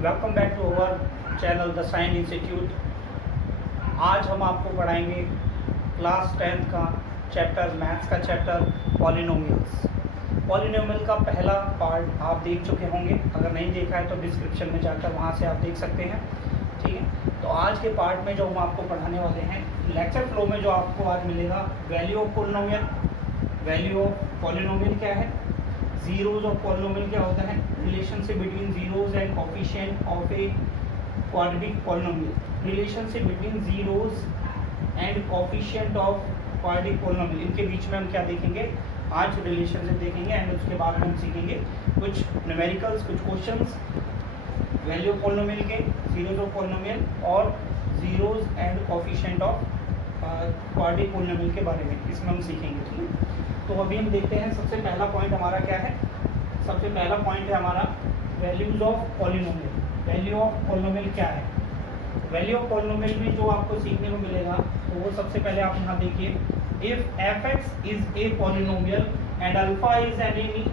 Welcome back to our channel the Science Institute. आज हम आपको पढ़ाएंगे क्लास 10th का चैप्टर मैथ्स का चैप्टर पॉलिनोमियल्स। पॉलिनोमियल का पहला पार्ट आप देख चुके होंगे, अगर नहीं देखा है तो डिस्क्रिप्शन में जाकर वहां से आप देख सकते हैं। ठीक है, तो आज के पार्ट में जो हम आपको पढ़ाने वाले हैं, लेक्चर फ्लो में जो आपको आज मिलेगा value of polynomial. Value of polynomial क्या है, जीरोज ऑफ पॉलिनोमियल क्या होता है, relationship between zeros and coefficient of a quadratic polynomial, relationship between zeros and coefficient of quadratic polynomial, इनके बीच में हम क्या देखेंगे, आज रिलेशनशिप देखेंगे एंड उसके बाद में हम सीखेंगे कुछ न्यूमेरिकल्स, कुछ क्वेश्चंस वैल्यू ऑफ पॉलिनोमियल के, जीरोज ऑफ पॉलिनोमियल और zeros and coefficient of quadratic polynomial के बारे में, इसमें हम सीखेंगे। ठीक है, तो अभी हम देखते हैं सबसे पहला पॉइंट हमारा क्या है। सबसे पहला पॉइंट है हमारा values of polynomial. Value of polynomial क्या है, वैल्यू ऑफ पॉलिनोमियल में जो आपको सीखने को मिलेगा तो वो सबसे पहले आप यहाँ देखिए, if f(x) is a polynomial and alpha is any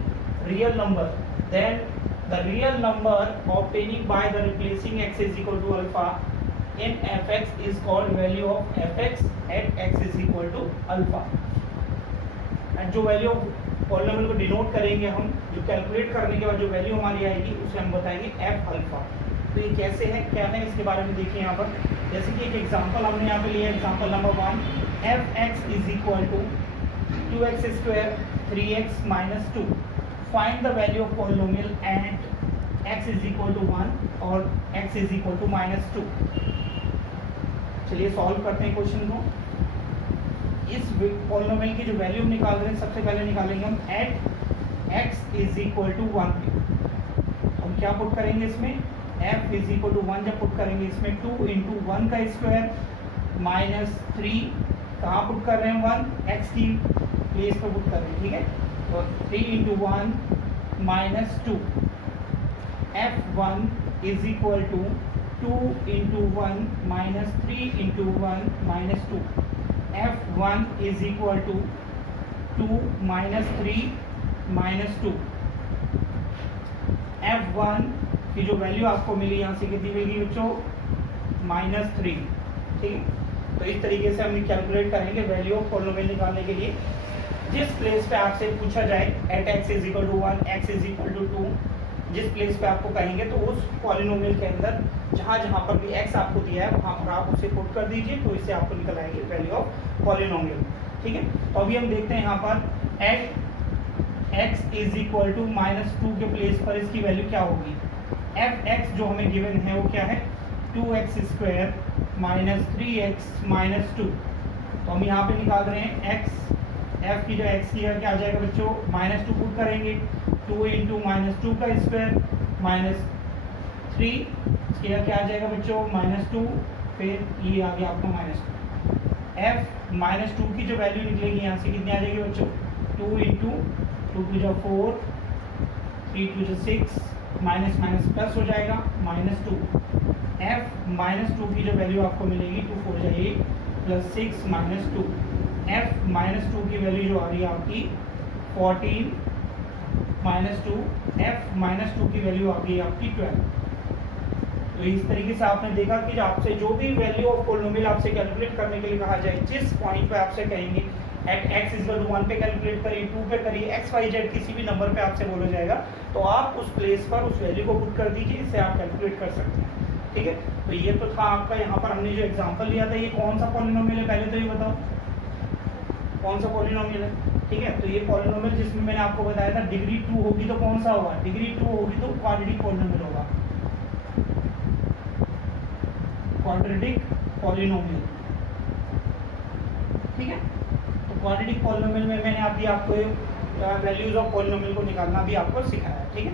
real number, then the real number obtaining by the replacing x is equal to alpha in f(x) is called value of f(x) at x is equal to alpha. And जो value of polynomial को denote करेंगे हम, जो calculate करने के बाद जो value हमारी आएगी उसे हम बताएंगे f अल्फा। तो ये कैसे है, क्या है, इसके बारे में देखिए यहाँ पर। जैसे कि एक एग्जांपल हमने यहाँ पे लिया, example number 1, f(x) is equal to 2x square 3x minus 2, find the value of polynomial at x is equal to 1 और x is equal to minus 2। चलिए सॉल्व करते हैं क्वेश्चन को। इस पॉलिनोमियल की जो वैल्यू हम निकाल रहे हैं, सबसे पहले निकालेंगे हम at x is equal to 1 पे। हम क्या पुट करेंगे इसमें, f इज इक्वल टू 1 जब पुट करेंगे इसमें 2 इंटू 1 का स्क्वायर माइनस 3, कहाँ पुट कर रहे हैं 1, x की प्लेस पर पुट कर रहे हैं। ठीक है, तो 3 into 1 minus 2, f1 is equal to 2 into 1 minus 3 into 1 minus 2, f1 is equal to 2 minus 3 minus 2। f1 की जो वैल्यू आपको मिली यहाँ से कितनी मिलेगी बच्चों, -3। ठीक है, तो इस तरीके से हम कैलकुलेट करेंगे वैल्यू ऑफ पॉलिनोमियल निकालने के लिए। जिस प्लेस पे आपसे पूछा जाए at x is equal to 1, x is equal to 2, जिस प्लेस पे आपको कहेंगे तो उस पॉलिनोमियल के अंदर जहाँ जहाँ पर भी x आपको दिया है वहाँ पर आप उसे पुट कर दीजिए, तो इससे आपको निकल आएगी वैल्यू ऑफ पॉलिनोमियल। ठीक है, तो अभी हम देखते हैं यहाँ पर at x is equal to -2 के प्लेस पर इसकी वैल्यू क्या होगी। f(x) जो हमें गिवन है वो क्या है, 2x square minus 3x minus 2। तो हम यहाँ पे निकाल रहे हैं x, f की जो x की क्या आ जाएगा बच्चों, -2 पुट करेंगे, 2 इंटू -2 का स्क्वायर माइनस 3, इसकी क्या आ जाएगा बच्चों -2, फिर ये आ गया आपका -2। f -2 की जो वैल्यू निकलेगी यहाँ से कितनी आ जाएगी बच्चों, 2 इंटू 2 टू जो 4, 3 टू जो 6, माइनस माइनस प्लस हो जाएगा -2। f -2 की जो वैल्यू आपको मिलेगी 2 4 जो 8 प्लस 6 -2, f -2 की वैल्यू जो आ रही है आपकी 14 -2, f -2 की वैल्यू आ गई आपकी 12। तो इस तरीके से आपने देखा कि आपसे जो भी वैल्यू ऑफ पॉलिनोमियल आपसे कैलकुलेट करने के लिए कहा जाए, जिस पॉइंट पे आपसे कहेंगे at x is equal to 1 पे कैलकुलेट करिए, 2 पे करिए, x y z किसी भी नंबर पे आपसे बोला जाएगा तो आप उस प्लेस पर उस वैल्यू को पुट कर दीजिए, इससे आप कैलकुलेट कर सकते हैं। ठीक है, तो ये तो था आपका, यहाँ पर हमने जो एग्जांपल लिया था ये कौन सा पॉलिनोमियल है, पहले तो ये बताओ कौन सा पॉलिनोमियल है। ठीक है, तो ये पॉलिनोमियल जिसमें मैंने आपको बताया था डिग्री 2 होगी तो कौन सा होगा, डिग्री 2 होगी तो क्वाड्रेटिक पॉलिनोमियल होगा, क्वाड्रेटिक पॉलिनोमियल। ठीक है, तो क्वाड्रेटिक पॉलिनोमियल में मैंने अभी आपको वैल्यूज ऑफ पॉलिनोमियल को निकालना भी आपको सिखाया। ठीक है,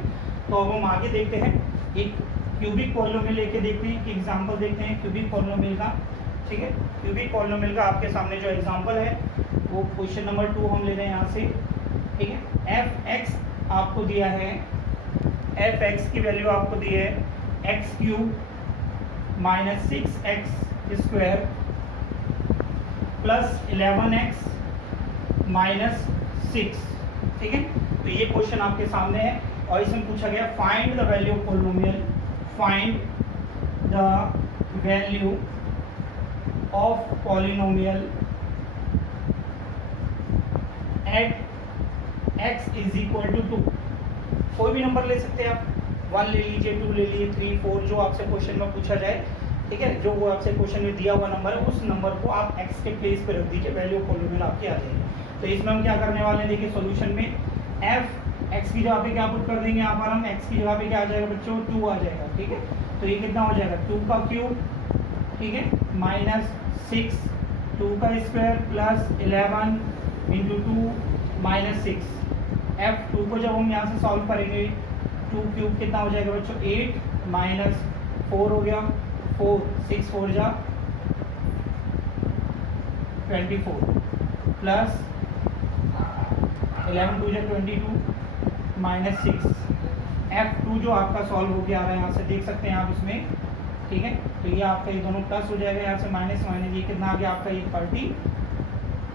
तो अब हम आगे देखते हैं, एक क्यूबिक पॉलिनोमियल लेके देखते हैं, एक एग्जांपल देखते हैं क्यूबिक पॉलिनोमियल का। ठीक है, क्यूबिक पॉलिनोमियल का आपके सामने जो एग्जांपल है वो क्वेश्चन नंबर 2 हम ले रहे हैं यहाँ से। ठीक है, f(x) आपको दिया है, f(x) की वैल्यू आपको दी है x³ minus 6x square plus 11x minus 6। ठीक है, तो ये क्वेश्चन आपके सामने है और इसमें पूछा गया find the value of polynomial find the value of polynomial at x is equal to 2। कोई भी नंबर ले सकते हैं आप, 1 ले लीजिए, 2 ले लीजिए, 3, 4, जो आपसे क्वेश्चन में पूछा जाए, ठीक है, जो वो आपसे क्वेश्चन में दिया हुआ नंबर है उस नंबर को आप x के प्लेस पे रख दीजिए, वैल्यू ऑफ पॉलिनोमियल आपकी आ जाएगी। तो इसमें हम क्या करने वाले हैं, देखिए सॉल्यूशन में f x की जगह पे क्या पुट कर देंगे, यहाँ पर हम x की जगह पे क्या आ जाएगा बच्चों, 2 आ जाएगा, ठीक है। तो ये कितना हो जाएगा, 2 का क्यूब, ठीक है, -6, 2 का स्क्वायर प्लस 11 इंटू 2 -6। f2 को जब हम यहाँ से सॉल्व करेंगे, 2 क्यूब कितना हो जाएगा बच्चों, 8 -4 हो गया, 4, 6 4 जा 24 प्लस 11 2 जा 22 -6। f2 जो आपका सॉल्व हो गया आ रहा है, यहाँ से देख सकते हैं आप इसमें, ठीक है। तो ये आपका ये दोनों प्लस हो जाएगा, यहाँ से माइनस माइनस, ये कितना आ गया आपका, ये 30,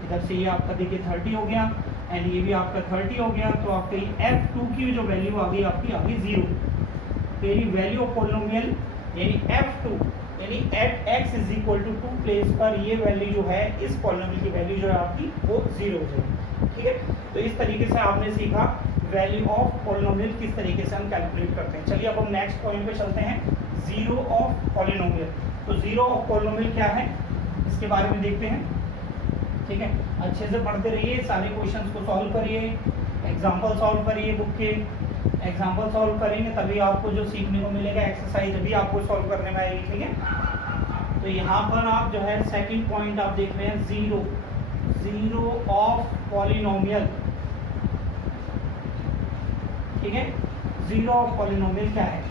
इधर से ये आपका देखिए 30 हो गया, एंड ये भी आपका 30 हो गया। तो आपका ये f2 की जो वैल्यू आ गई आपकी, आ गई 0। यानी वैल्यू ऑफ पॉलिनोमियल यानी f2 यानी at x is equal to 2 place पर ये वैल्यू जो है, इस पॉलिनोमियल की वैल्यू जो है आपकी वो 0 हो जाएगी, ठीक है। तो इस तरीके से आपने सीखा वैल्यू ऑफ पॉलिनोमियल किस तरीके से हम कैलकुलेट करते हैं। चलिए अब हम नेक्स्ट पॉइंट पे चलते हैं, जीरो ऑफ पॉलिनोमियल। तो जीरो ऑफ पॉलिनोमियल क्या है, इसके बारे में देखते हैं, ठीक है। अच्छे से पढ़ते रहिए, सारे क्वेश्चंस को सॉल्व करिए, एग्जांपल सॉल्व करिए, बुक के एग्जांपल सॉल्व करेंगे तभी आपको जो सीखने को मिलेगा, एक्सरसाइज भी आपको सॉल्व करने में आएगी, ठीक है। तो यहाँ पर आप जो है सेकंड पॉइंट आप देख रहे हैं, जीरो ऑफ पॉलिनोमियल, ठीक है। जीरो ऑफ पॉलिनोमियल क्या है,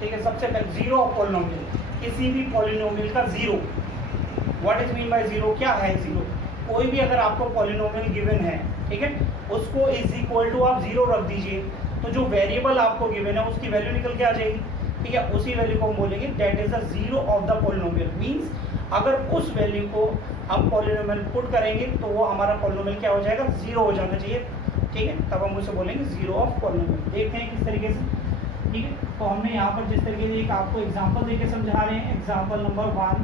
ठीक है। सबसे पहले जीरो ऑफ पॉलिनोमियल, किसी भी पॉलिनोमियल का zero, what is mean by zero, क्या है जीरो। कोई भी अगर आपको पॉलिनोमियल गिवन है, ठीक है, उसको इज इक्वल टू आप 0 रख दीजिए, तो जो वेरिएबल आपको गिवन है उसकी वैल्यू निकल के आ जाएगी, ठीक है। उसी वैल्यू को हम बोलेंगे that is the zero of the polynomial. Means अगर उस वैल्यू को हम पॉलिनोमियल पुट करेंगे तो वो हमारा पॉलिनोमियल क्या हो जाएगा, 0 हो जाना चाहिए, ठीक है। तब हम उसे बोलेंगे जीरो ऑफ पॉलिनोमियल। देखते हैं किस तरीके से, ठीक है। तो हमने यहाँ पर जिस तरीके से एक आपको एग्जाम्पल देके समझा रहे हैं, एग्जाम्पल नंबर 1,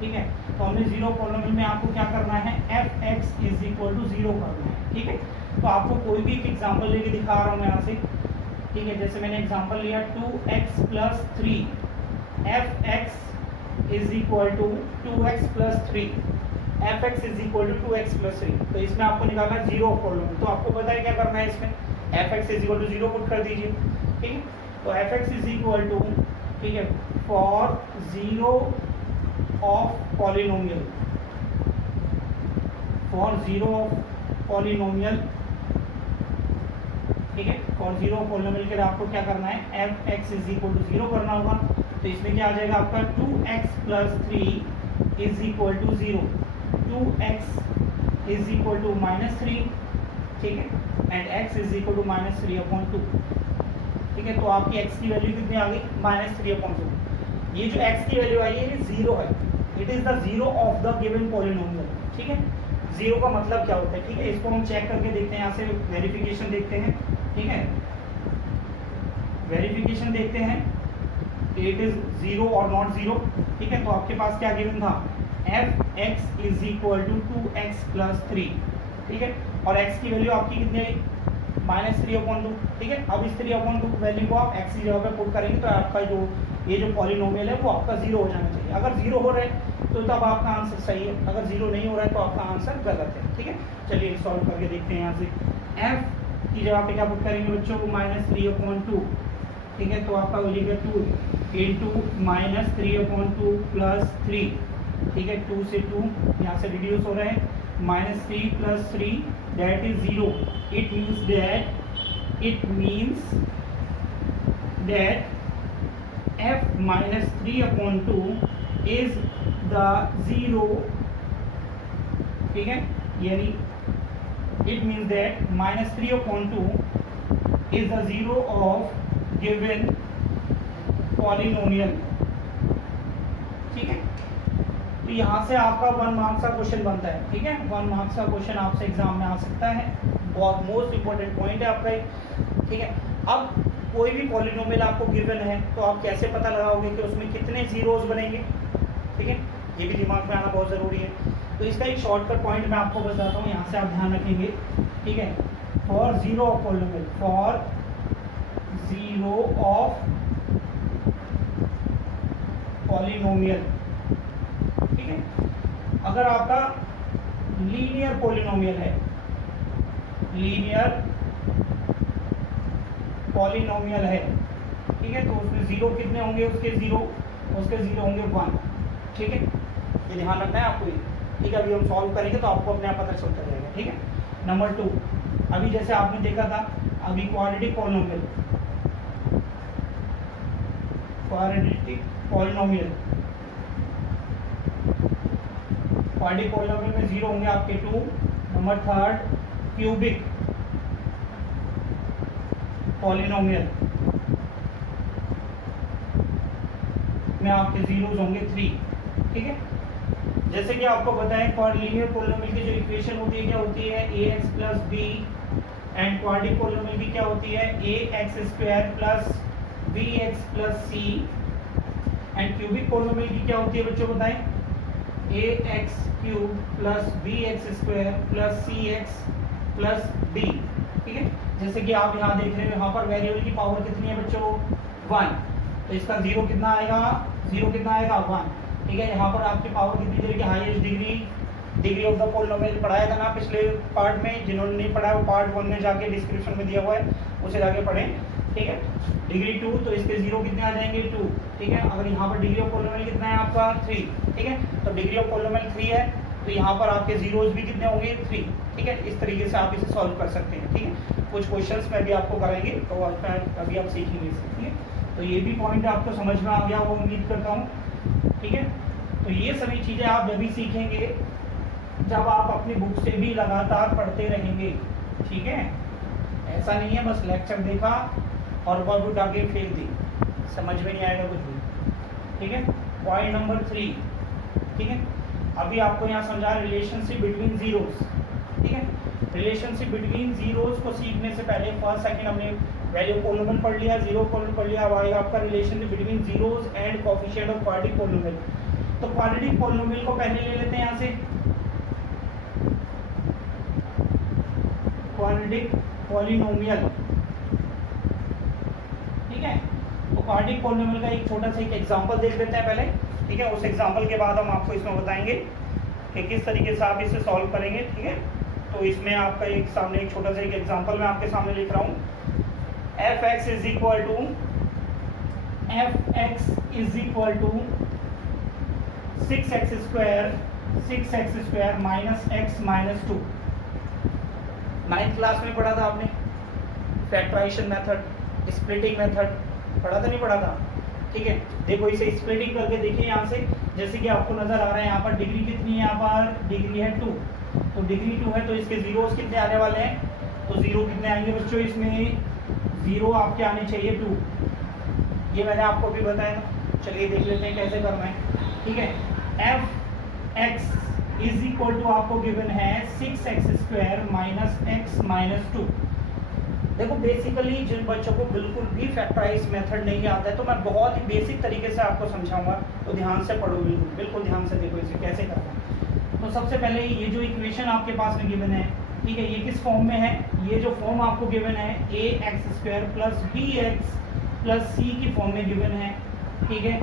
ठीक है। तो हमने जीरो पॉलिनोमियल में आपको क्या करना है, f(x) इज इक्वल टू 0 करना है, ठीक है। तो आपको कोई भी एक एग्जाम्पल लेके दिखा रहा हूँ मैं यहाँ से, ठीक है। जैसे मैंने एग्जाम्पल लिया 2x plus 3, f(x) is equal to 2x plus 3, f(x) is equal to 2x plus 3। तो इसमें आपको निकालना है जीरो पॉलिनोमियल। तो आपको पता है क्या करना है इसमें, f(x) is equal to 0 put कर दीजिए, ठीक है। तो f(x) इज इक्वल टू, ठीक है, for zero of polynomial, for zero of polynomial, ठीक है। फॉर जीरो पॉलिनोमियल के लिए आपको क्या करना है, f(x) इज इक्वल टू 0 करना होगा। तो इसमें क्या आ जाएगा आपका 2x plus 3 is equal to 0, 2x is equal to -3, ठीक है, and x is equal to -3/2, ठीक है। तो आपकी x की वैल्यू कितनी आ गई, -3/2। ये जो x की वैल्यू आई है ये 0 है, it is the zero of the given polynomial, ठीक है। जीरो का मतलब क्या होता है, ठीक है। इसको हम चेक करके देखते हैं, यहाँ से वेरिफिकेशन देखते हैं, ठीक है। वेरिफिकेशन देखते हैं, इट इज 0 और नॉट 0, ठीक है। तो आपके पास क्या गिवन था, f(x) is equal to 2x plus 3, ठीक है। और x की वैल्यू आपकी कितनी आई, -3/2, ठीक है। अब इस 3/2 वैल्यू को आप x की जगह पे पुट करेंगे तो आपका जो ये जो पॉलिनोमियल है वो आपका 0 हो जाना चाहिए। अगर 0 हो रहा है तो तब आपका आंसर सही है, अगर 0 नहीं हो रहा है तो आपका आंसर गलत है, ठीक है। चलिए सॉल्व करके देखते हैं। यहाँ से f की जगह पे क्या पुट करेंगे बच्चों, -3/2, ठीक है। तो आपका हो जाएगा 2 इंटू -3/2 प्लस 3, ठीक है। 2 से 2 यहाँ से रिड्यूस हो रहा है, -3 plus 3 that is 0। It means that f -3/2 is the 0, ठीक है। यानी it means that -3/2 is the 0 of given polynomial, ठीक है। तो यहाँ से आपका 1 मार्क्स का क्वेश्चन बनता है, ठीक है। 1 मार्क्स का क्वेश्चन आपसे एग्जाम में आ सकता है, बहुत मोस्ट इंपॉर्टेंट पॉइंट है आपका, ठीक है। अब कोई भी पॉलिनोमियल आपको गिवन है तो आप कैसे पता लगाओगे कि उसमें कितने जीरोस बनेंगे, ठीक है, ये भी दिमाग में आना बहुत ज़रूरी है। तो इसका एक शॉर्टकट पॉइंट मैं आपको बताता हूँ, यहाँ से आप ध्यान रखेंगे, ठीक है। For zero of polynomial, for zero of polynomial, ठीक है, अगर आपका लीनियर पॉलिनोमियल है, लीनियर पॉलिनोमियल है, ठीक है, तो उसमें जीरो कितने होंगे, उसके जीरो होंगे 1, ठीक है, ये ध्यान रखना है आपको ये, ठीक है। अभी हम सॉल्व करेंगे तो आपको अपने आप पता चलता रहेगा, ठीक है। नंबर 2, अभी जैसे आपने देखा था अभी क्वाड्रेटिक पॉलिनोमियल, में जीरो होंगे आपके 2। नंबर 3 क्यूबिक पॉलिनोमियल में आपके जीरोस होंगे 3, ठीक है। जैसे कि आपको बताएं लीनियर पॉलिनोमियल की जो इक्वेशन होती है क्या होती है, ax plus b, and quadratic polynomial की क्या होती है, ax square plus bx plus c, and cubic polynomial की क्या होती है बच्चों बताएं, ax cube plus bx square plus cx plus d, ठीक है। जैसे कि आप यहाँ देख रहे हो, यहाँ पर वेरिएबल की पावर कितनी है बच्चों, 1, तो इसका जीरो कितना आएगा, 1, ठीक है। यहाँ पर आपकी पावर कितनी तरीके, highest degree of the polynomial पढ़ाया था ना पिछले पार्ट में, जिन्होंने नहीं पढ़ा वो पार्ट 1 में जाके डिस्क्रिप्शन में दिया हुआ है, उसे जाके पढ़ें, ठीक है। डिग्री 2, तो इसके जीरो कितने आ जाएंगे 2, ठीक है। अगर यहाँ पर डिग्री ऑफ पॉलिनोमियल कितना है आपका 3, ठीक है, तो डिग्री ऑफ पॉलिनोमियल 3 है, तो यहाँ पर आपके जीरोज भी कितने होंगे 3, ठीक है। इस तरीके से आप इसे सॉल्व कर सकते हैं, ठीक है। कुछ क्वेश्चंस में भी आपको कराएंगे तो अभी आप सीखेंगे इसे, ठीक है। तो ये भी पॉइंट आपको समझ में आ गया वो उम्मीद करता हूँ, ठीक है। तो ये सभी चीज़ें आप जब भी सीखेंगे जब आप अपनी बुक से भी लगातार पढ़ते रहेंगे, ठीक है। ऐसा नहीं है बस लेक्चर देखा और वर्ड उठा के फेंक दी, समझ में नहीं आएगा कुछ भी, ठीक है। पॉइंट नंबर 3, ठीक है। अभी आपको यहाँ समझा रिलेशनशिप बिटवीन जीरोस, ठीक है। रिलेशनशिप बिटवीन जीरोस को सीखने से पहले फर्स्ट सेकंड हमने वैल्यू पॉलिनोमियल पढ़ लिया, जीरो पॉलिनोमियल पढ़ लिया, अब आएगा आपका relationship between zeros and coefficient of quadratic polynomial. तो क्वाड्रेटिक पॉलिनोमियल को पहले ले लेते हैं यहाँ से, क्वाड्रेटिक पॉलिनोमियल, ठीक है। तो क्वाड्रेटिक पॉलिनोमियल का एक छोटा सा एक एग्जांपल देख लेते हैं पहले, ठीक है। उस एग्जांपल के बाद हम आपको इसमें बताएंगे कि किस तरीके से आप इसे सॉल्व करेंगे, ठीक है। तो इसमें आपका एक सामने एक छोटा सा एक एग्जांपल मैं आपके सामने लिख रहा हूँ, fx is equal to 6x square minus x minus 2। 9th class में पढ़ा था आपने फैक्टराइजेशन मेथड, स्प्लिटिंग मेथड पढ़ा था, नहीं पढ़ा था, ठीक है। देखो इसे स्प्लिटिंग करके देखिए यहाँ से, जैसे कि आपको नजर आ रहा है यहाँ पर डिग्री कितनी है, यहाँ पर डिग्री है 2, तो डिग्री 2 है तो इसके जीरोस कितने आने वाले हैं, तो जीरो कितने आएंगे बच्चों, इसमें जीरो आपके आने चाहिए 2, ये मैंने आपको भी बताया था। चलिए देख लेते हैं कैसे करना है, ठीक है। fx इज इक्वल टू आपको गिवन है 6x square minus x minus 2। देखो बेसिकली जिन बच्चों को बिल्कुल भी फैक्टराइज मेथड नहीं आता है तो मैं बहुत ही बेसिक तरीके से आपको समझाऊंगा, तो ध्यान से पढ़ो, बिल्कुल ध्यान से देखो इसे कैसे करना है। तो सबसे पहले ये जो इक्वेशन आपके पास में गिवन है, ठीक है, ये किस फॉर्म में है, ये जो फॉर्म आपको गिवन है ax square plus bx plus c की फॉर्म में गिवन है, ठीक है।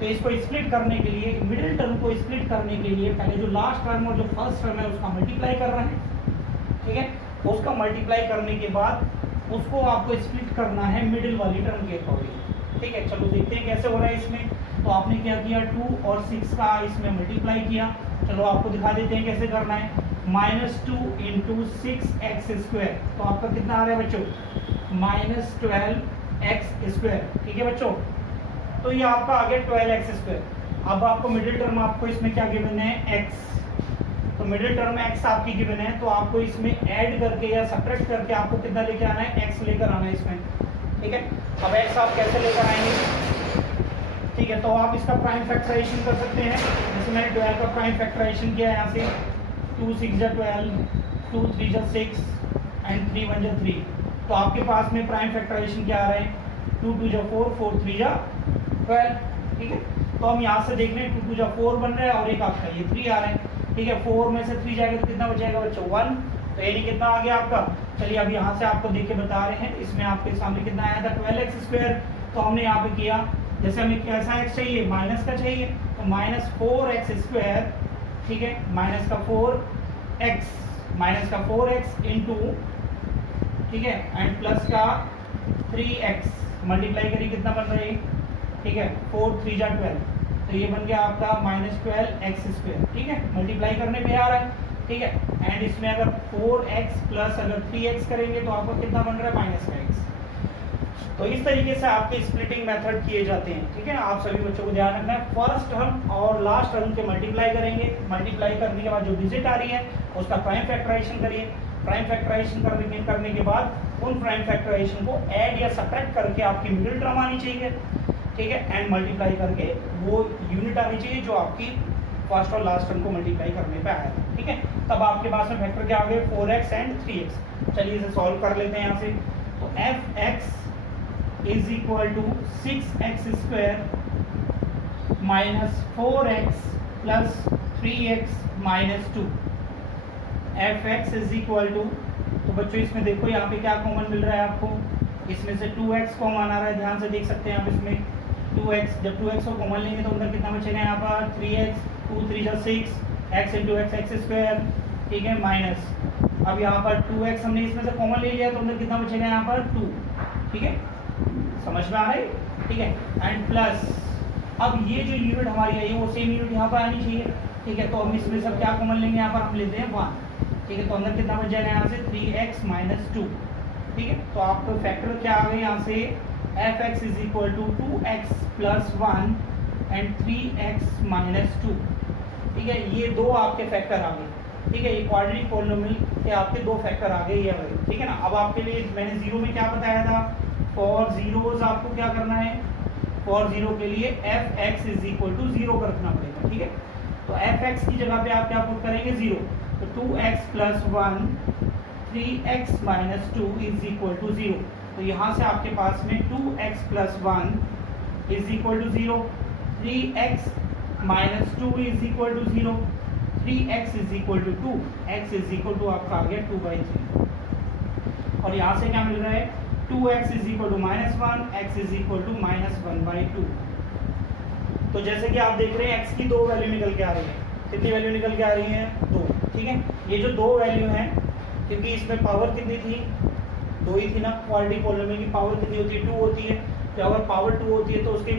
तो इसको स्प्लिट करने के लिए, मिडिल टर्म को स्प्लिट करने के लिए पहले जो लास्ट टर्म और जो फर्स्ट टर्म है उसका मल्टीप्लाई कर रहे हैं, ठीक है। उसका मल्टीप्लाई करने के बाद उसको आपको स्प्लिट करना है मिडिल वाली टर्म के अकॉर्डिंग, ठीक है। चलो देखते हैं कैसे हो रहा है इसमें। तो आपने क्या किया, 2 और 6 का इसमें मल्टीप्लाई किया, चलो आपको दिखा देते हैं कैसे करना है। -2 इंटू 6x स्क्वायर, तो आपका कितना आ रहा है बच्चों, -12x स्क्वायर, ठीक है बच्चों। तो ये आपका आ गया 12x स्क्वायर। अब आपको मिडिल टर्म आपको इसमें क्या गिवन है, x, तो मिडिल टर्म x आपकी गिवन है, तो आपको इसमें ऐड करके या सब्ट्रैक्ट करके आपको कितना लेके आना है, x लेकर आना है इसमें, ठीक है। अब x आप कैसे लेकर आएंगे, ठीक है, तो आप इसका प्राइम फैक्टराइजेशन कर सकते हैं। जैसे मैंने 12 का प्राइम फैक्टराइजेशन किया यहाँ से, 2 6 जा 12, 2 3 जा 6 एंड 3 1 जा 3। तो आपके पास में प्राइम फैक्टराइजेशन क्या आ रहा है, 2 2 जा 4, 4 3 जा 12, ठीक है। तो हम यहाँ से देख रहे हैं 2 2 जा 4 बन रहा है और एक आपका ये 3 आ रहा है, ठीक है। 4 में से 3 जाएगा तो कितना बचेगा बच्चों 1, तो यानी कितना आ गया आपका। चलिए अब यहाँ से आपको देख के बता रहे हैं, इसमें आपके सामने कितना आया था 12x², तो हमने यहाँ पे किया, जैसे हमें कैसा x चाहिए, माइनस का चाहिए, तो -4x², ठीक है, माइनस का 4x इंटू, ठीक है, एंड प्लस का 3x मल्टीप्लाई करिए कितना बन रहा है, ठीक है, 4 3 जा 12, तो ये बन गया आपका -12x², ठीक है, मल्टीप्लाई करने पे आ रहा है, ठीक है। एंड इसमें अगर 4x प्लस अगर 3x करेंगे तो आपका कितना बन रहा है -x। तो इस तरीके से आपके स्प्लिटिंग मेथड किए जाते हैं, ठीक है। आप सभी बच्चों को ध्यान रखना है, फर्स्ट टर्म और लास्ट टर्म के मल्टीप्लाई करेंगे, मल्टीप्लाई करने के बाद जो डिजिट आ रही है उसका प्राइम फैक्टराइजेशन करिए, प्राइम फैक्टराइजेशन करने के बाद उन प्राइम फैक्टराइजेशन को ऐड या सब्ट्रैक्ट करके आपकी मिडिल टर्म आनी चाहिए, ठीक है, एंड मल्टीप्लाई करके वो यूनिट आनी चाहिए जो आपकी फर्स्ट और लास्ट टर्म को मल्टीप्लाई करने पे आया, ठीक है। तब आपके पास में फैक्टर क्या आ गए 4x एंड 3x। चलिए इसे सॉल्व कर लेते हैं यहाँ से, तो fx is equal to 6x² minus 4x plus 3x minus 2, fx is equal to, तो बच्चों इसमें देखो यहाँ पे क्या कॉमन मिल रहा है आपको, इसमें से 2x कॉमन आ रहा है, ध्यान से देख सकते हैं आप इसमें 2x, जब 2x को कॉमन लेंगे तो अंदर कितना बचेगा यहाँ पर 3x, 2 3 जा 6, x इंटू x², ठीक है, माइनस, अब यहाँ पर 2x हमने इसमें से कॉमन ले लिया तो अंदर कितना बचेगा यहाँ पर 2, ठीक है, समझ में आ रहा है, ठीक है, एंड प्लस, अब ये जो यूनिट हमारी है वो सेम यूनिट यहाँ पर आनी चाहिए, ठीक है। तो हम इसमें सब क्या कॉमन लेंगे, यहाँ पर हम लेते हैं 1, ठीक है, तो अंदर कितना बच जाएगा यहाँ से 3x माइनस 2, ठीक है। तो आपको फैक्टर क्या आ गए यहाँ से, fx is equal to 2x plus 1 and 3x minus 2, ठीक है, ये दो आपके फैक्टर आ गए, ठीक है, ये क्वाड्रेटिक पॉलिनोमियल के आपके दो फैक्टर आ गए, ये आ गए, ठीक है ना। अब आपके लिए मैंने जीरो में क्या बताया था, फॉर जीरोज आपको क्या करना है, फॉर जीरो के लिए fx इज इक्वल टू 0 रखना पड़ेगा, ठीक है। तो fx की जगह पे आप क्या पुट करेंगे 0, तो 2x plus 1 3x minus 2 is equal to 0, तो यहाँ से आपके पास में 2x plus 1 is equal to 0, 3x minus 2 is equal to 0, 3x is equal to 2, x is equal to आपका आ गया 2/3, और यहाँ से क्या मिल रहा है 2x is equal to -1, x is equal to -1/2। तो जैसे कि आप देख रहे हैं x की दो वैल्यू निकल के आ रही है, कितनी वैल्यू निकल के आ रही है 2, ठीक है। ये जो दो वैल्यू हैं, क्योंकि इसमें पावर कितनी थी 2 ही थी ना, क्वाड्रेटिक पॉलिनोमियल की पावर कितनी होती है 2 होती है, तो अगर पावर 2 होती है तो उसके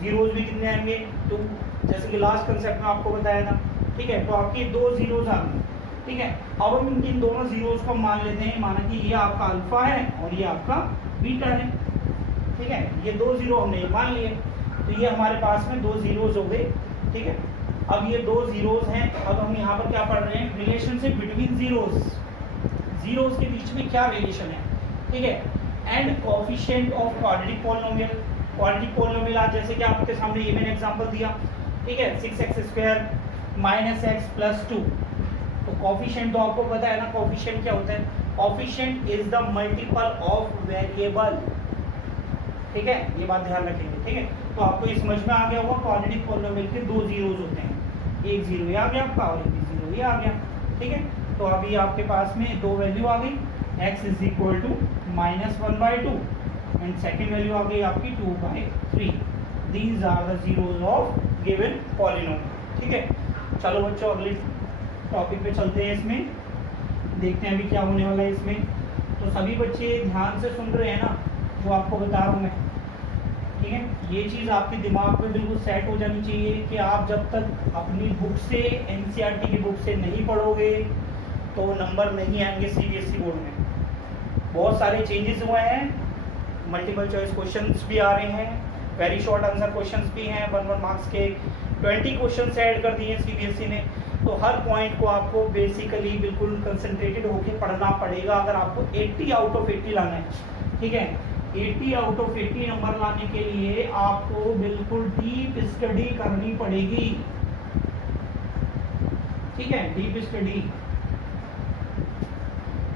जीरोज भी कितने आएंगे 2, जैसे कि लास्ट कंसेप्ट में आपको बताया था, ठीक है। तो आपकी दो जीरोज आ गई, ठीक है। अब हम इन दोनों जीरोज को मान लेते हैं, माना कि ये आपका अल्फा है और ये आपका बीटा है, ठीक है, ये दो जीरो हमने मान लिए, तो ये हमारे पास में दो जीरोज हो गए, ठीक है। अब ये दो जीरोज हैं, अब हम यहाँ पर क्या पढ़ रहे हैं, रिलेशनशिप बिटवीन जीरोज, जीरोज के बीच में क्या रिलेशन है, ठीक है, and coefficient of quadratic polynomial, quadratic polynomial आज जैसे कि आपके सामने ये मैंने एग्जांपल दिया, ठीक है, 6x² माइनस x प्लस 2, तो कोएफिशिएंट तो आपको पता है ना, कोएफिशिएंट क्या होता है, coefficient is the multiple of variable, ठीक है, ये बात ध्यान रखेंगे, ठीक है। तो आपको ये समझ में आ गया होगा, क्वाड्रेटिक पॉलिनोमियल के दो जीरोज होते हैं, एक जीरो ये आ गया आपका और एक जीरो ये आ गया, ठीक है। तो अभी आपके पास में दो वैल्यू आ गई, x is equal to -1/2 and second value आ गई आपकी 2/3, these are the zeros of given polynomial, ठीक है। चलो बच्चों अगले टॉपिक पे चलते हैं, इसमें देखते हैं अभी क्या होने वाला है इसमें। तो सभी बच्चे ध्यान से सुन रहे हैं ना जो आपको बता रहा हूँ मैं, ठीक है। ये चीज़ आपके दिमाग में बिल्कुल सेट हो जानी चाहिए कि आप जब तक अपनी बुक से एनसीईआरटी की बुक से नहीं पढ़ोगे तो नंबर नहीं आएंगे सीबीएसई बोर्ड में। बहुत सारे चेंजेस हुए हैं, मल्टीपल चॉइस क्वेश्चंस भी आ रहे हैं, वेरी शॉर्ट आंसर क्वेश्चंस भी हैं, 1 मार्क्स के 20 क्वेश्चन ऐड कर दिए सीबीएसई ने। तो हर पॉइंट को आपको बेसिकली बिल्कुल कंसंट्रेटेड होकर पढ़ना पड़ेगा अगर आपको 80 आउट ऑफ 80 लाना है, ठीक है। 80 आउट ऑफ 80 नंबर लाने के लिए आपको बिल्कुल डीप स्टडी करनी पड़ेगी, ठीक है, डीप स्टडी।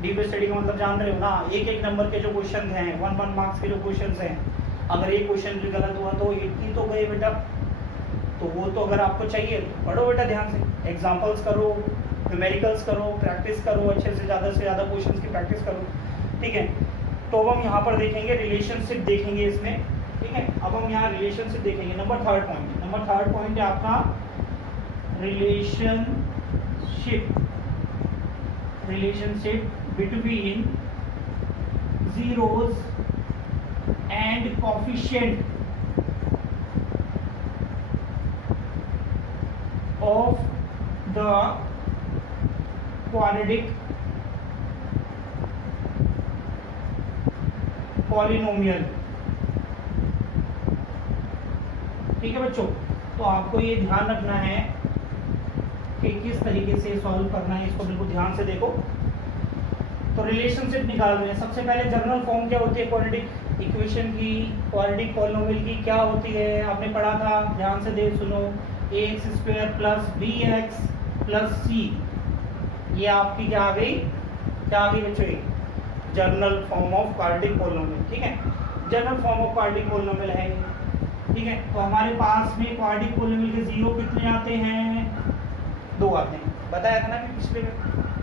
डीप स्टडी का मतलब जान रहे हो ना, एक एक नंबर के जो क्वेश्चन हैं, 1 मार्क्स के जो क्वेश्चन हैं, अगर एक क्वेश्चन भी गलत हुआ तो 80 तो गए बेटा। तो वो तो अगर आपको चाहिए तो पढ़ो बेटा ध्यान से, एग्जाम्पल्स करो, न्यूमेरिकल्स करो, प्रैक्टिस करो, अच्छे से ज़्यादा क्वेश्चंस की प्रैक्टिस करो, ठीक है। तो अब हम यहाँ पर देखेंगे रिलेशनशिप देखेंगे इसमें, ठीक है। अब हम यहाँ रिलेशनशिप देखेंगे। नंबर थर्ड पॉइंट है आपका relationship between zeros and coefficient of the quadratic polynomial, ठीक है बच्चों। तो आपको ये ध्यान रखना है कि किस तरीके से सॉल्व करना है, इसको बिल्कुल ध्यान से देखो। तो रिलेशनशिप निकाल रहे हैं। सबसे पहले जनरल फॉर्म क्या होती है क्वाड्रेटिक इक्वेशन की, क्वाड्रेटिक पॉलिनोमियल की क्या होती है, आपने पढ़ा था, ध्यान से देख सुनो। ax² plus bx plus c, ये आपकी क्या आ गई बच्चों, general form of quadratic polynomial, ठीक है। General form of quadratic polynomial है, ठीक है। तो हमारे पास में क्वाड्रेटिक पॉलिनोमियल के जीरो कितने आते हैं, 2 आते हैं, बताया था ना कि पिछले में,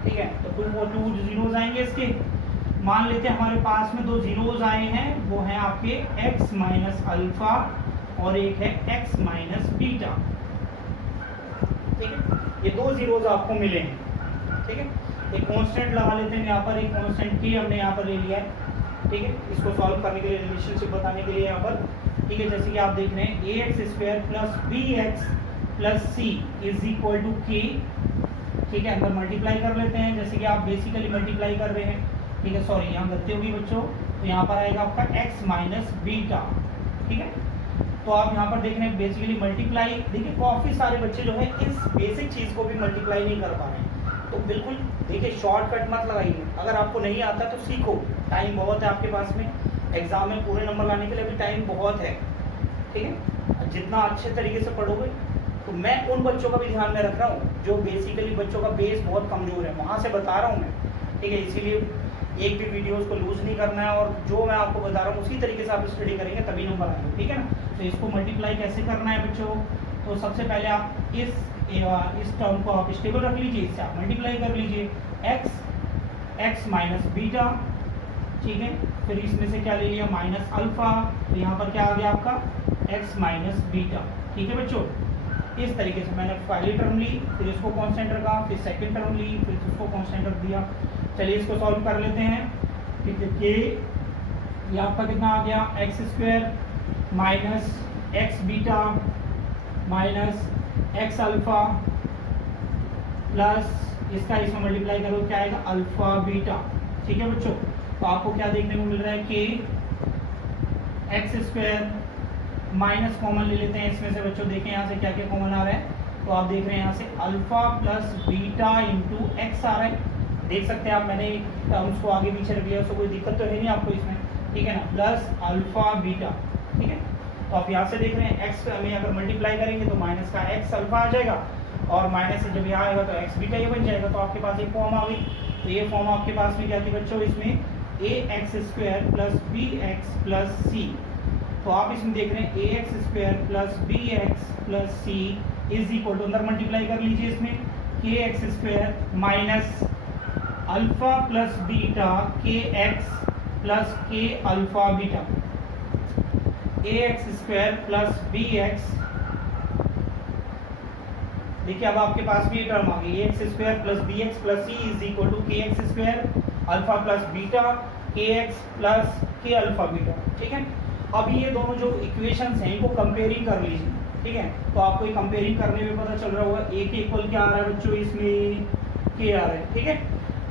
ठीक है। तो 2 जीरोज आएंगे इसके। मान लेते हैं हमारे पास में 2 जीरोज आए हैं, वो हैं आपके x माइनस अल्फा और एक है x माइनस बीटा, ठीक है। ये 2 जीरोज आपको मिले हैं, ठीक है। एक कांस्टेंट लगा लेते हैं यहाँ पर, एक कांस्टेंट k हमने यहाँ पर ले लिया है, ठीक है। इसको सॉल्व करने के लिए, रिलेशनशिप बताने के लिए यहाँ पर, ठीक है। जैसे कि आप देख रहे हैं ax² plus bx plus c is equal to k, ठीक है। अंदर मल्टीप्लाई कर लेते हैं, जैसे कि आप बेसिकली मल्टीप्लाई कर रहे हैं, ठीक है। सॉरी यहाँ गलती होगी बच्चों, तो यहाँ पर आएगा आपका x माइनस बीटा, ठीक है। तो आप यहाँ पर देख रहे हैं बेसिकली मल्टीप्लाई, देखिए काफ़ी सारे बच्चे जो है इस बेसिक चीज़ को भी मल्टीप्लाई नहीं कर पा रहे हैं। तो बिल्कुल देखिए शॉर्टकट मत लगाइए, अगर आपको नहीं आता तो सीखो, टाइम बहुत है आपके पास में, एग्जाम में पूरे नंबर लाने के लिए भी टाइम बहुत है, ठीक है। जितना अच्छे तरीके से पढ़ोगे, तो मैं उन बच्चों का भी ध्यान में रख रहा हूँ जो बेसिकली बच्चों का बेस बहुत कमज़ोर है, वहाँ से बता रहा हूँ मैं, ठीक है। इसीलिए एक भी वीडियोस को लूज़ नहीं करना है, और जो मैं आपको बता रहा हूँ उसी तरीके से आप स्टडी करेंगे तभी नंबर आएंगे, ठीक है ना। तो इसको मल्टीप्लाई कैसे करना है बच्चों, तो सबसे पहले आप इस टर्म को आप स्टेबल रख लीजिए, इससे आप मल्टीप्लाई कर लीजिए x माइनस बीटा, ठीक है। फिर इसमें से क्या ले लिया, माइनस अल्फा, तो यहाँ पर क्या आ गया आपका x माइनस बीटा, ठीक है बच्चों। इस तरीके से मैंने पहली टर्म ली, फिर इसको कांस्टेंट रखा, फिर सेकंड टर्म ली, फिर उसको कांस्टेंट रख दिया। चलिए इसको सॉल्व कर लेते हैं, ठीक है। ये आपका कितना आ गया, x² minus x beta minus x alpha plus इसका इसमें मल्टीप्लाई करो, क्या आएगा, अल्फा बीटा, ठीक है बच्चों। तो आपको क्या देखने को मिल रहा है कि x² माइनस कॉमन ले लेते हैं इसमें से बच्चों, देखें यहाँ से क्या क्या कॉमन आ रहा है, तो आप देख रहे हैं यहाँ से alpha plus beta into X आ रहा है, देख सकते हैं आप, मैंने टर्म्स को आगे पीछे रख लिया, उसको कोई दिक्कत तो है नहीं आपको इसमें, ठीक है ना, प्लस अल्फा बीटा, ठीक है। तो आप यहाँ से देख रहे हैं एक्स में अगर मल्टीप्लाई करेंगे तो माइनस का एक्स अल्फा आ जाएगा, और माइनस से जब यहाँ आएगा तो एक्स बीटा ये बन जाएगा, तो आपके पास एक फॉर्म आ गई। तो ये फॉर्म आपके पास में क्या थी बच्चों, इसमें ax² plus bx plus c, तो आप इसमें देख रहे हैं ax² plus bx plus c is equal to, अंदर मल्टीप्लाई कर लीजिए इसमें kx² minus alpha plus beta kx plus k alpha beta, ax² plus bx, देखिए अब आपके पास भी ये टर्म आ गई, ax² plus bx plus c is equal to kx² alpha plus beta kx plus k alpha beta, ठीक है। अब ये दोनों जो इक्वेशंस हैं इनको कंपेयरिंग कर लीजिए, ठीक है। तो आपको ये कंपेयरिंग करने में पता चल रहा होगा a के इक्वल क्या आ रहा है बच्चों, इसमें k आ रहा है, ठीक है,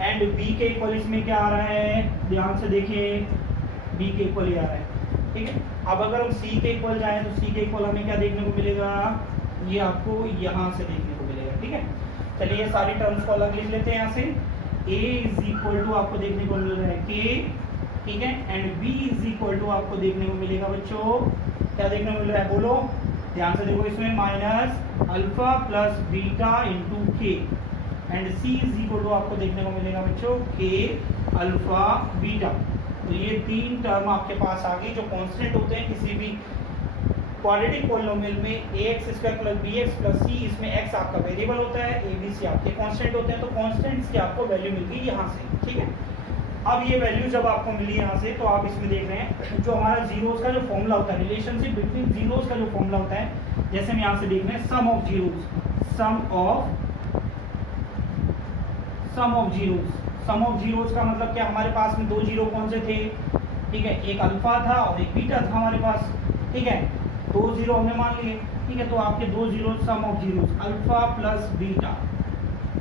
एंड b के इक्वल इसमें क्या आ रहा है, ध्यान से देखिए b के इक्वल ही आ रहा है, ठीक है। अब अगर हम c के इक्वल जाएं तो c के इक्वल हमें क्या देखने को मिलेगा, ये आपको यहाँ से देखने को मिलेगा, ठीक है। चलिए ये सारी टर्म्स को अलग लिख लेते हैं यहाँ से, a इज इक्वल टू आपको देखने को मिल रहा है k, ठीक है, and b is equal to आपको देखने को मिलेगा बच्चों, क्या देखने को मिल रहा है बोलो, ध्यान से देखो, इसमें minus alpha plus beta into k, and c is equal to आपको देखने को मिलेगा बच्चों k अल्फा बीटा, तो ये 3 टर्म आपके पास आ गई जो कांस्टेंट होते हैं किसी भी क्वाड्रेटिक पॉलिनोमियल में। ax² + bx + c, इसमें x आपका वेरिएबल होता है, a b c आपके कांस्टेंट होते हैं। तो कांस्टेंट्स की आपको वैल्यू मिल गई यहाँ से, ठीक है। अब ये वैल्यू जब आपको मिली यहाँ से, तो आप इसमें देख रहे हैं जो हमारा जीरोस का जो फॉर्मूला होता है, रिलेशनशिप बिटवीन जीरोस का जो फॉर्मूला होता है, जैसे हम यहाँ से देख रहे हैं sum of zeros, sum of zeros का मतलब क्या, हमारे पास में 2 जीरो कौन से थे, ठीक है, एक अल्फा था और एक बीटा था हमारे पास, ठीक है, 2 जीरो हमने मान लिए, ठीक है। तो आपके 2 zero sum of zeros alpha plus beta,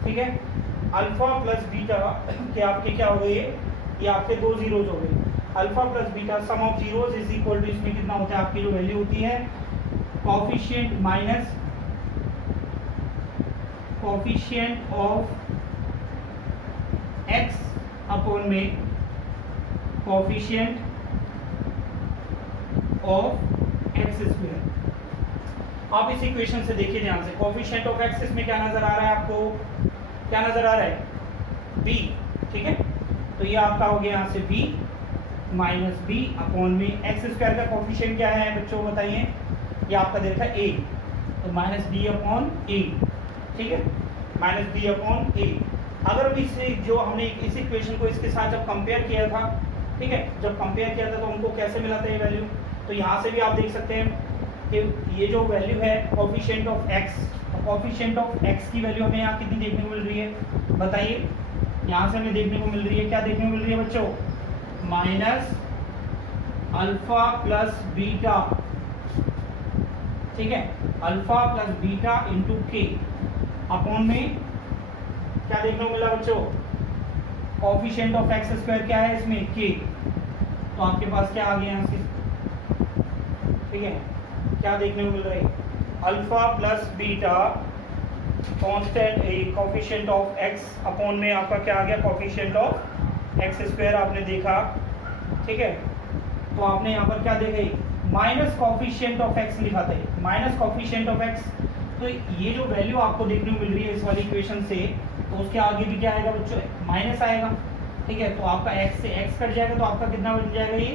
ठीक है, अल्फा प्लस बीटा के आपके क्या हो गए, ये आपके 2 जीरोस हो गए। Alpha plus beta sum of zeros is equal to, इसमें कितना होता है, आपकी जो वैल्यू होती है coefficient minus coefficient of x upon में कोफिशिएंट ऑफ x स्क्वायर। आप इस इक्वेशन से देखिए ध्यान से, कोफिशिएंट ऑफ x इसमें क्या नजर आ रहा है आपको, क्या नजर आ रहा है, b, ठीक है। तो ये आपका हो गया यहाँ से b माइनस b अपॉन में एक्स स्क्वायर का कोफिशिएंट क्या है बच्चों बताइए, ये आपका देखा a, तो माइनस b अपॉन a, ठीक है, माइनस b अपॉन a। अगर अब इससे जो हमने इस इक्वेशन को इसके साथ जब कंपेयर किया था, ठीक है, जब कंपेयर किया था तो हमको कैसे मिला था ये वैल्यू, तो यहाँ से भी आप देख सकते हैं कि ये जो वैल्यू है कोफिशिएंट ऑफ x, तो कोफिशिएंट ऑफ x की वैल्यू हमें यहाँ कितनी देखने को मिल रही है बताइए, यहाँ से हमें देखने को मिल रही है, क्या देखने को मिल रही है बच्चों, माइनस अल्फा प्लस बीटा, ठीक है, अल्फा प्लस बीटा इंटू के अपॉन में क्या देखने को मिला बच्चों, कोफिशिएंट ऑफ एक्स स्क्वायर क्या है इसमें के, तो आपके पास क्या आ गया यहाँ से, ठीक है, क्या देखने को मिल रहा है, alpha plus beta constant coefficient of X upon में आपका क्या आ गया, कोफिशिएंट ऑफ एक्स स्क्वायर आपने देखा, ठीक है। तो आपने यहाँ पर क्या देखा, माइनस कोफिशिएंट ऑफ एक्स लिखा था, माइनस कोफिशिएंट ऑफ एक्स। तो ये जो वैल्यू आपको देखने को मिल रही है इस वाली इक्वेशन से, तो उसके आगे भी क्या आएगा बच्चों, माइनस आएगा, ठीक है। तो आपका x से x कट जाएगा, तो आपका कितना बन जाएगा ये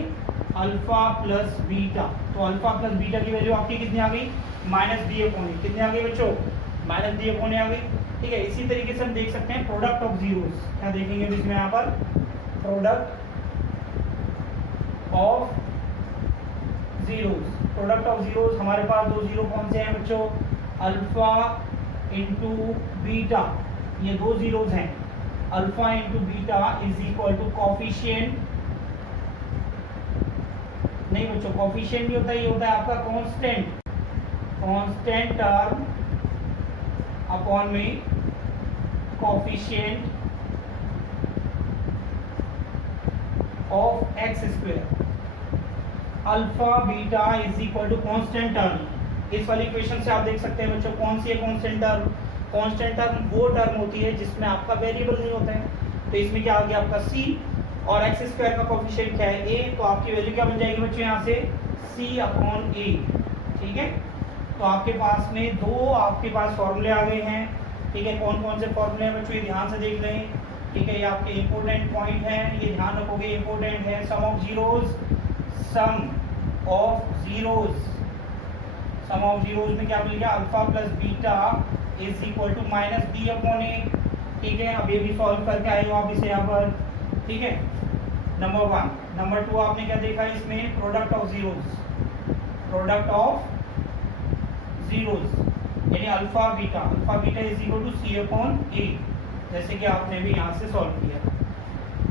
अल्फा प्लस बीटा, तो अल्फा प्लस बीटा की वैल्यू आपकी कितनी आ गई, माइनस बी अपॉन ए, कितनी आ गई बच्चों, माइनस बी अपॉन ए आ गई, ठीक है। इसी तरीके से हम देख सकते हैं प्रोडक्ट ऑफ जीरोस, क्या देखेंगे इसमें यहाँ पर, product of zeros, product of zeros हमारे पास 2 जीरो कौन से हैं बच्चों, अल्फा इंटू बीटा, ये 2 जीरोस हैं, alpha into beta is equal to coefficient, नहीं बच्चों कोफिशिएंट नहीं होता, ये होता है आपका कांस्टेंट टर्म अपॉन में coefficient of x square, alpha beta is equal to constant term. इस वाली इक्वेशन से आप देख सकते हैं बच्चों कौन सी है कांस्टेंट टर्म, कांस्टेंट टर्म वो टर्म होती है जिसमें आपका वेरिएबल नहीं होता है। तो इसमें क्या आ गया आपका c, और एक्स स्क्वायर का कोफिशिएंट क्या है a, तो आपकी वैल्यू क्या बन जाएगी बच्चों यहाँ से c अपॉन a, ठीक है। तो आपके पास में 2 आपके पास फॉर्मूले आ गए हैं, ठीक है। कौन कौन से फॉर्मूले हैं बच्चों, ये ध्यान से देख लें, ठीक है, ये आपके इंपॉर्टेंट पॉइंट हैं, ये ध्यान रखोगे, इंपॉर्टेंट है। Sum of zeros, sum of zeros में क्या मिल गया, alpha plus beta is equal to minus B upon A, ठीक है। अब ये भी सॉल्व करके आए हो आप इसे यहाँ पर, ठीक है, नंबर 1। नंबर 2 आपने क्या देखा इसमें, प्रोडक्ट ऑफ जीरोस यानी alpha beta is equal to C upon A, जैसे कि आपने भी यहाँ से सॉल्व किया,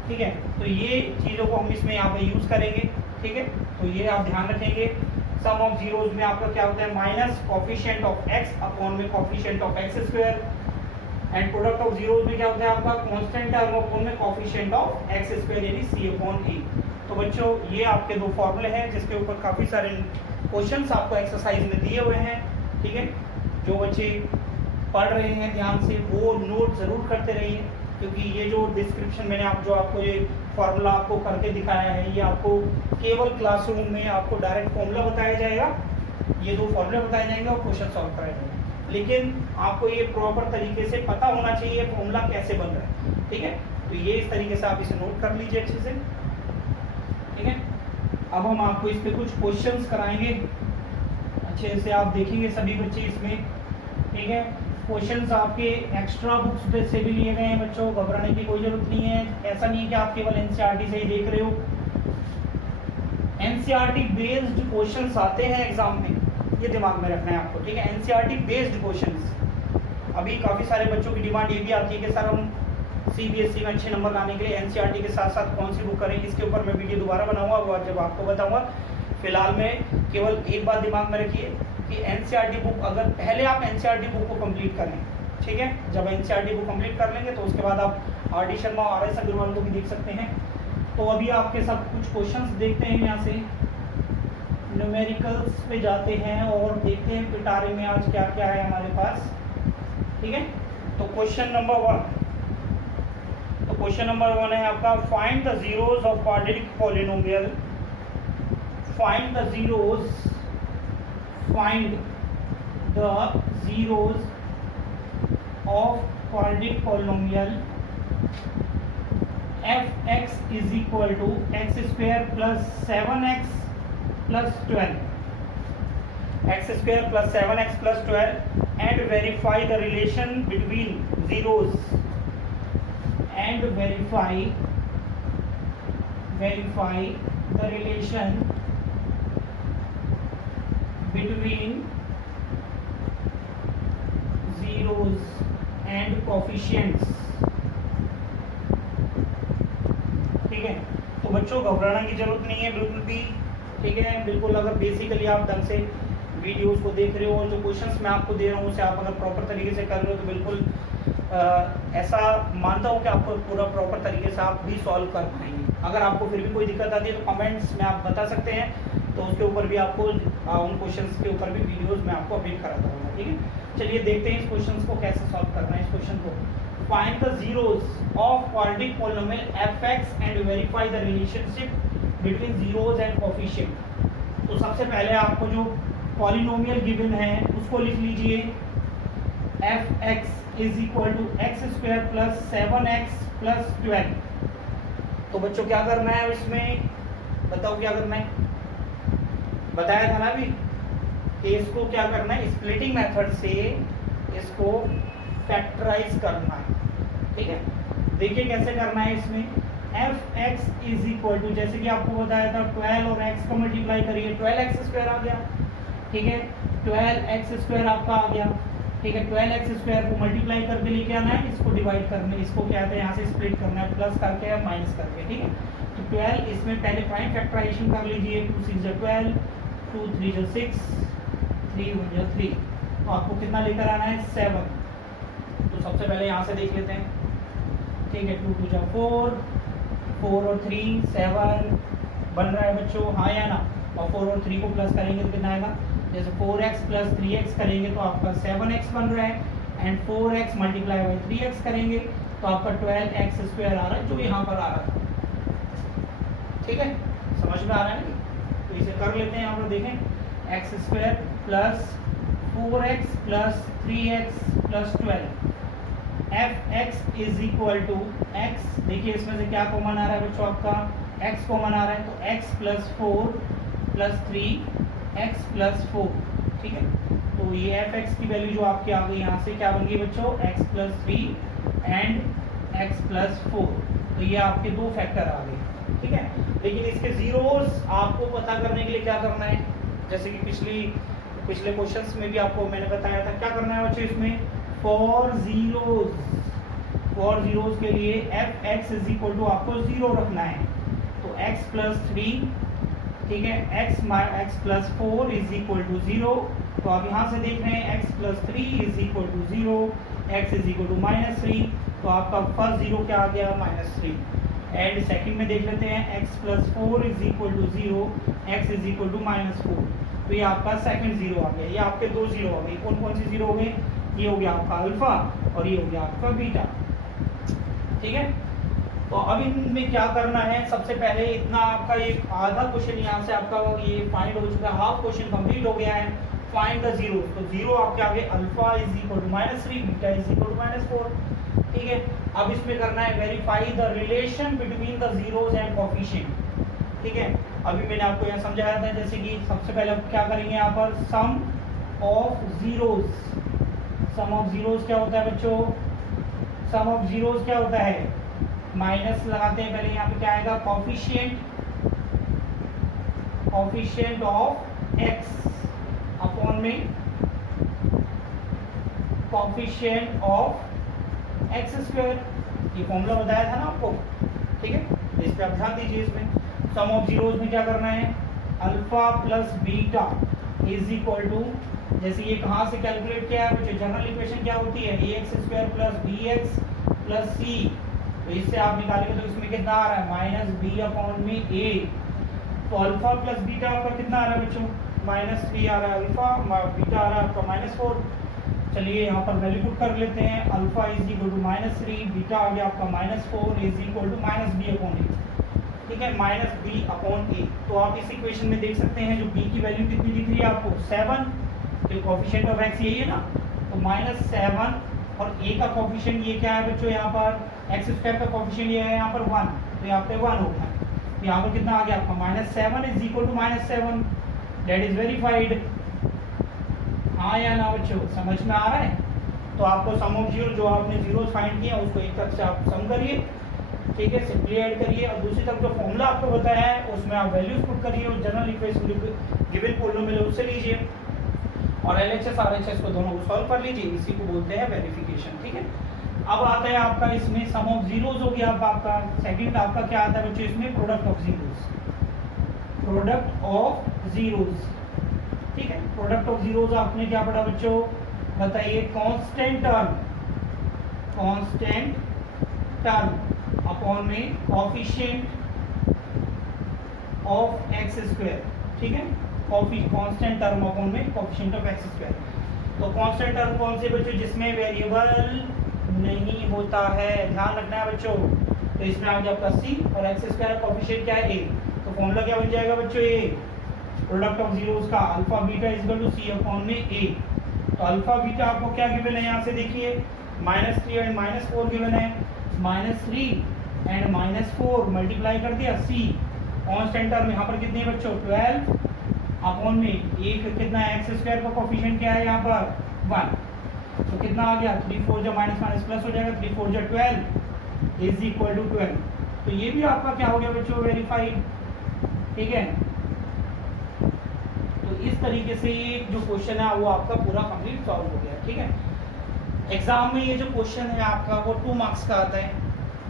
ठीक है। तो ये चीज़ों को हम इसमें यहाँ पे यूज़ करेंगे, ठीक है। तो ये आप ध्यान रखेंगे, सम ऑफ जीरोस में आपका क्या होता है, minus coefficient of X upon में coefficient of x square, and product of zeros में क्या होता है आपका कांस्टेंट टर्म अपॉन में कोफिशिएंट ऑफ एक्स स्क्वायर यानी सी अपॉन ए। तो बच्चों ये आपके 2 फॉर्मूले हैं जिसके ऊपर काफ़ी सारे क्वेश्चंस आपको एक्सरसाइज में दिए हुए हैं, ठीक है। जो बच्चे पढ़ रहे हैं ध्यान से वो नोट ज़रूर करते रहिए, क्योंकि ये जो डिस्क्रिप्शन मैंने आपको ये फार्मूला आपको करके दिखाया है, ये आपको केवल क्लासरूम में आपको डायरेक्ट फॉर्मूला बताया जाएगा, ये 2 फॉर्मूले बताए जाएंगे और क्वेश्चन सॉल्व कराए जाएंगे, लेकिन आपको ये प्रॉपर तरीके से पता होना चाहिए फॉर्मूला कैसे बन रहा है, ठीक है। तो ये इस तरीके से आप इसे नोट कर लीजिए अच्छे से। अब हम आपको इस पे कुछ क्वेश्चंस कराएंगे, अच्छे से आप देखेंगे सभी बच्चे इसमें, ठीक है। क्वेश्चंस आपके एक्स्ट्रा बुक्स से भी लिए गए हैं बच्चों, घबराने की कोई जरूरत नहीं है। ऐसा नहीं है कि आप केवल एनसीईआरटी से ही देख रहे हो, एनसीईआरटी बेस्ड क्वेश्चंस आते हैं एग्जाम में, ये दिमाग में रखना है आपको, ठीक है। एनसीईआरटी बेस्ड क्वेश्चंस, अभी काफ़ी सारे बच्चों की डिमांड ये भी आती है कि सर हम सीबीएसई में अच्छे नंबर लाने के लिए एनसीईआरटी के साथ साथ कौन सी बुक करें। इसके ऊपर मैं वीडियो दोबारा बनाऊंगा, वो जब आपको बताऊंगा। फिलहाल में केवल एक बात दिमाग में रखिए कि एनसीईआरटी बुक, अगर पहले आप एनसीईआरटी बुक को कंप्लीट कर लें, ठीक है। जब एनसीईआरटी बुक कंप्लीट कर लेंगे तो उसके बाद आप आर.डी. शर्मा और आर.एस. अग्रवाल को भी देख सकते हैं। तो अभी आपके साथ कुछ क्वेश्चंस देखते हैं, यहाँ से न्यूमेरिकल्स पे जाते हैं और देखते हैं पिटारे में आज क्या क्या है हमारे पास, ठीक है। तो क्वेश्चन नंबर 1 है आपका, find the zeros of quadratic polynomial. Find the zeros of quadratic polynomial f(x) is equal to x square plus 7x plus 12, x square plus 7x plus 12, and verify the relation between zeros, and verify the relation between zeros and coefficients, ठीक है। तो बच्चों घबराने की जरूरत नहीं है बिल्कुल भी, ठीक है। बिल्कुल अगर बेसिकली आप ढंग से वीडियोस को देख रहे हो और जो क्वेश्चंस मैं आपको दे रहा हूँ उसे आप अगर प्रॉपर तरीके से कर रहे हो तो बिल्कुल ऐसा मानता हूँ कि आपको पूरा प्रॉपर तरीके से आप भी सॉल्व कर पाएंगे। अगर आपको फिर भी कोई दिक्कत आती है तो कमेंट्स में आप बता सकते हैं, तो उसके ऊपर भी आपको उन क्वेश्चंस के ऊपर भी वीडियोस में आपको अपडेट कराता हूँ, ठीक है। चलिए देखते हैं इस क्वेश्चन को कैसे सॉल्व करना है। इस क्वेश्चन को, find the zeros of quadratic polynomial f(x) and verify the relationship between zeros and coefficient. तो सबसे पहले आपको जो पॉलिनोमियल गिवन है उसको लिख लीजिए, f(x) is equal to x square plus 7x plus 12। तो बच्चों क्या करना है इसमें, बताओ क्या करना है, बताया था ना अभी कि इसको क्या करना है, स्प्लिटिंग मेथड से इसको फैक्टराइज करना है, ठीक है। देखिए कैसे करना है इसमें, f(x) इज इक्वल टू, जैसे कि आपको बताया था 12 और x को मल्टीप्लाई करिए, 12x स्क्वायर आ गया, ठीक है। 12x स्क्वायर आपका आ गया, ठीक है। 12x स्क्वायर को मल्टीप्लाई करके लेके आना है, इसको डिवाइड करना है, इसको क्या कहते हैं यहाँ से स्प्लिट करना है, प्लस करके या माइनस करके, ठीक है। तो 12 इसमें पहले प्राइम फैक्टराइजेशन कर लीजिए, 2 6 12, 2 3 6, 3 1 3, तो आपको कितना लेकर आना है 7। तो सबसे पहले यहाँ से देख लेते हैं, ठीक है। 2 2 4, 4 और 3 7 बन रहा है बच्चों, हाँ या ना। और 4 और 3 को प्लस करेंगे तो कितना आएगा, जैसे 4x प्लस 3x करेंगे तो आपका 7x बन रहा है, and 4x multiply by 3x करेंगे तो आपका 12x स्क्वायर आ रहा है, जो यहाँ पर आ रहा था, ठीक है। समझ में आ रहा है ना, तो इसे कर लेते हैं। यहाँ पर देखें, x square plus 4x plus 3x plus 12, f(x) is equal to x, देखिए इसमें से क्या कॉमन आ रहा है बच्चों, आपका x कॉमन आ रहा है, तो x plus 4 plus 3x plus 4, ठीक है। तो ये f(x) की वैल्यू जो आपकी आ गई यहाँ से क्या बन गई बच्चों, x plus 3 and x plus 4, तो ये आपके दो फैक्टर आ गए, ठीक है। लेकिन इसके जीरोस आपको पता करने के लिए क्या करना है, जैसे कि पिछले क्वेश्चंस में भी आपको मैंने बताया था, क्या करना है बच्चों इसमें, फॉर जीरोस के लिए f(x) इज इक्वल टू आपको 0 रखना है, तो x प्लस 3, ठीक है, x plus 4 is equal to 0। तो आप यहाँ से देख रहे हैं x plus 3 is equal to 0, x is equal to -3, तो आपका फर्स्ट जीरो क्या आ गया, -3। एंड सेकंड में देख लेते हैं, x plus 4 is equal to 0, x is equal to -4, तो ये आपका सेकंड जीरो आ गया। ये आपके दो जीरो हो गए, कौन कौन सी जीरो हो गए, ये हो गया आपका अल्फा और ये हो गया आपका बीटा, ठीक है। तो अब इनमें क्या करना है, सबसे पहले इतना आपका एक आधा क्वेश्चन यहाँ से आपका ये फाइंड हो चुका है, हाफ क्वेश्चन कंप्लीट हो गया है। फाइंड द जीरो, तो जीरो आपके आगे alpha is equal to -3, beta is equal to -4, ठीक है। अब इसमें करना है verify the relation between the zeros and coefficient, ठीक है। अभी मैंने आपको यहाँ समझाया था, जैसे कि सबसे पहले हम क्या करेंगे यहाँ पर sum of zeros. Sum of zeros क्या होता है बच्चों? सम ऑफ जीरोज क्या होता है? माइनस लगाते हैं पहले, यहाँ पे क्या आएगा? कोफिशिएंट ऑफ एक्स अपॉन में कोफिशिएंट ऑफ एक्स स्क्वायर। ये फॉर्मूला बताया था ना आपको, ठीक है। तो इस पे आप ध्यान दीजिए। इसमें सम ऑफ जीरोज में क्या करना है? Alpha plus beta is equal to, जैसे ये कहाँ से कैलकुलेट किया है बच्चों? जनरल इक्वेशन क्या होती है? A X square plus B X plus C. तो इससे आप निकालेंगे तो इसमें कितना आ रहा है? माइनस बी अपॉन में ए। तो अल्फा प्लस बीटा आपका कितना आ रहा है बच्चों? -3 आ रहा है अल्फा, बीटा आ रहा है आपका -4। चलिए यहाँ पर वैल्यू पुट कर लेते हैं। Alpha is equal to -3, beta आ गया आपका -4 is equal to -b upon A, ठीक है, -b अपॉन ए। तो आप इस इक्वेशन में देख सकते हैं जो b की वैल्यू कितनी दिख रही है आपको? 7। तो कोफिशिएंट ऑफ x यही है ना, तो -7 और a का कोफिशिएंट ये क्या है बच्चों? यहाँ पर एक्स स्क्वायर का कोफिशिएंट ये है यहाँ पर 1, तो यहाँ पे 1 होगा। तो यहाँ पर कितना आ गया आपका? -7 is equal to -7। That is verified. हाँ या ना बच्चों, समझ में आ रहा है? तो आपको सम ऑफ जीरो, जो आपने जीरोस फाइंड किया उसको एक तरफ से आप सम करिए, ठीक है, सिंपली ऐड करिए, और दूसरी तरफ जो फॉर्मूला आपको बताया है उसमें आप वैल्यूज पुट करिए और जनरल इक्वेशन गिवन पॉलिनोमियल उससे लीजिए और एलएचएस आरएचएस को दोनों को सॉल्व कर लीजिए। इसी को बोलते हैं वेरिफिकेशन, ठीक है। अब आता है आपका इसमें सम ऑफ जीरोस हो गया। अब आपका सेकंड आपका क्या आता है बच्चों? इसमें product of zeros. Product of zeros, ठीक है। प्रोडक्ट ऑफ जीरोस आपने क्या पढ़ा बच्चों? बताइए। कांस्टेंट टर्म अपॉन में कोफिशिएंट ऑफ एक्स स्क्वायर, ठीक है। कांस्टेंट टर्म अपॉन में कोफिशिएंट ऑफ एक्स स्क्वायर। तो कांस्टेंट टर्म कौन से बच्चों? जिसमें वेरिएबल नहीं होता है, ध्यान रखना है बच्चों। तो इसमें आ गया आपका सी और एक्स स्क्वायर, कोफिशिएंट क्या है? ए। तो फॉर्मूला क्या बन जाएगा बच्चों? ए प्रोडक्ट ऑफ जीरोस का alpha beta is equal to C upon में ए। तो अल्फा बीटा आपको क्या गिवन है? यहाँ से देखिए -3 एंड -4 गिवन है। -3 एंड -4 मल्टीप्लाई कर दिया सी। कांस्टेंट टर्म यहाँ पर कितने बच्चों? 12 अपॉन में एक कितना है? एक्स स्क्वायर का कोफिशिएंट क्या है यहाँ पर? 1। तो कितना आ गया? 3 4 जा माइनस माइनस प्लस हो जाएगा, 3 4 जा 12 इज इक्वल टू 12। तो ये भी आपका क्या हो गया बच्चों? वेरीफाइड, ठीक है। तो इस तरीके से जो क्वेश्चन है वो आपका पूरा कंप्लीट सॉल्व हो गया, ठीक है। एग्जाम में ये जो क्वेश्चन है आपका वो 2 मार्क्स का आता है,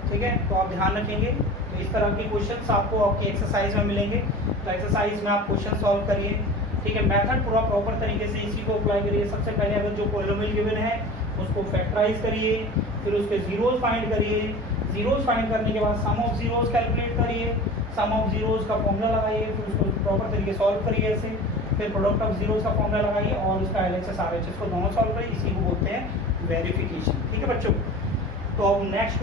ठीक है। तो आप ध्यान रखेंगे। तो इस तरह के क्वेश्चंस आपको आपके एक्सरसाइज में मिलेंगे। तो एक्सरसाइज में आप क्वेश्चन सॉल्व करिए, ठीक है। मेथड पूरा प्रॉपर तरीके से इसी को अप्लाई करिए। सबसे पहले अगर जो पॉलिनोमियल गिवन है उसको फैक्टराइज करिए, फिर उसके जीरोस फाइंड करिए। जीरोस फाइंड करने के बाद सम ऑफ जीरोस कैलकुलेट करिए, सम ऑफ जीरोस का फॉर्मूला लगाइए, फिर उसको प्रॉपर तरीके सॉल्व करिए ऐसे, फिर प्रोडक्ट ऑफ जीरोस का फॉर्मूला लगाइए और उसका एलएचएस आरएचएस को दोनों सॉल्व करिए। इसी को बोलते हैं वेरिफिकेशन, ठीक है बच्चों। तो अब नेक्स्ट